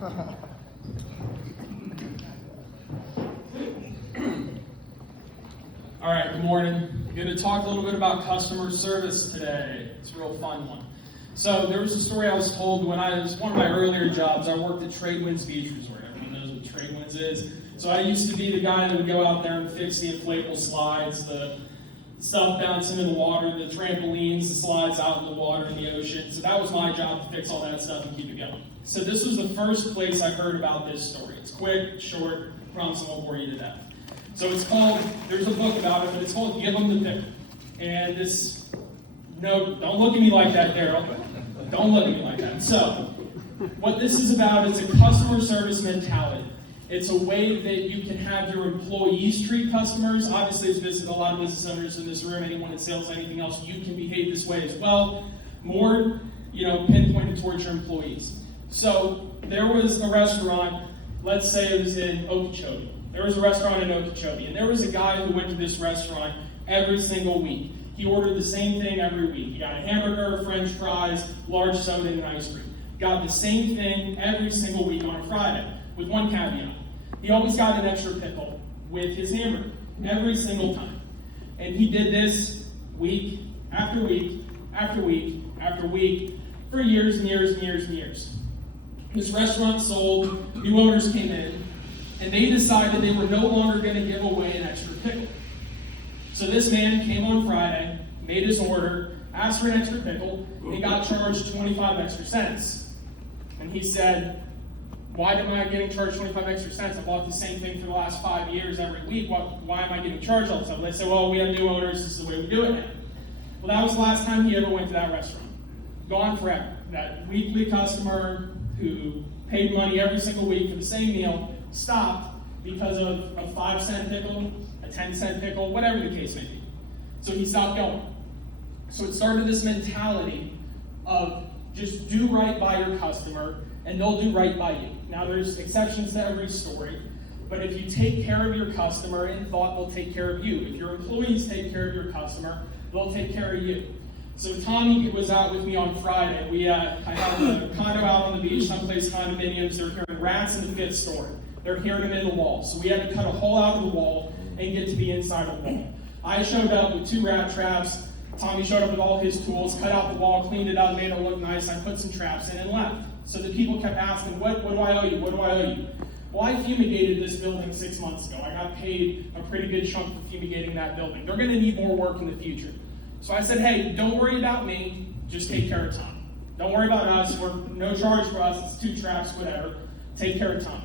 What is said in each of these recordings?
All right, good morning. I'm going to talk a little bit about customer service today. It's a real fun one. So there was a story I was told when I was one of my earlier jobs. I worked at Tradewinds Beach Resort. Everyone knows what Tradewinds is. So I used to be the guy that would go out there and fix the inflatable slides, the stuff bouncing in the water, the trampolines, the slides out in the water in the ocean. So that was my job, to fix all that stuff and keep it going. So this was the first place I heard about this story. It's quick, short, promise I won't bore you to death. So it's called, there's a book about it, but it's called Give 'Em the Pickle. And this, no, don't look at me like that, Daryl. Don't look at me like that. So, what this is about is a customer service mentality. It's a way that you can have your employees treat customers. Obviously, as a lot of business owners in this room, anyone in sales, anything else, you can behave this way as well. More, pinpointed towards your employees. So, there was a restaurant, let's say it was in Okeechobee. There was a restaurant in Okeechobee, and there was a guy who went to this restaurant every single week. He ordered the same thing every week. He got a hamburger, french fries, large soda, and ice cream. Got the same thing every single week on a Friday, with one caveat. He always got an extra pickle with his hamburger, every single time. And he did this week after week after week after week for years and years and years and years. This restaurant sold, new owners came in, and they decided they were no longer going to give away an extra pickle. So this man came on Friday, made his order, asked for an extra pickle, and got charged 25 extra cents. And he said, why am I getting charged 25 extra cents? I bought the same thing for the last 5 years every week. Why am I getting charged all the time? They said, well, we have new owners. This is the way we do it now. Well, that was the last time he ever went to that restaurant. Gone forever. That weekly customer who paid money every single week for the same meal stopped because of a 5-cent pickle, a 10-cent pickle, whatever the case may be. So he stopped going. So it started this mentality of just do right by your customer and they'll do right by you. Now there's exceptions to every story, but if you take care of your customer, in thought they'll take care of you. If your employees take care of your customer, they'll take care of you. So Tommy was out with me on Friday. I had a condo out on the beach, someplace condominiums. They're hearing rats in the 5th story. They're hearing them in the wall. So we had to cut a hole out of the wall and get to the inside of the wall. I showed up with 2 rat traps. Tommy showed up with all his tools, cut out the wall, cleaned it up, made it look nice. I put some traps in and left. So the people kept asking, what do I owe you? What do I owe you? Well, I fumigated this building 6 months ago. I got paid a pretty good chunk for fumigating that building. They're going to need more work in the future. So I said, hey, don't worry about me. Just take care of Tommy. Don't worry about us. We're no charge for us. It's 2 traps, whatever. Take care of Tommy.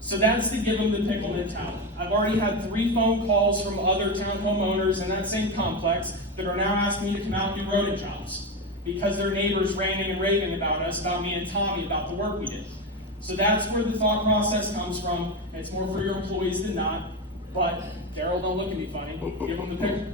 So that's the give them the pickle mentality. I've already had 3 phone calls from other townhome owners in that same complex that are now asking me to come out and do rodent jobs because their neighbors ranting and raving about us, about me and Tommy, about the work we did. So that's where the thought process comes from. It's more for your employees than not. But Daryl, don't look at me funny. Give them the pickle.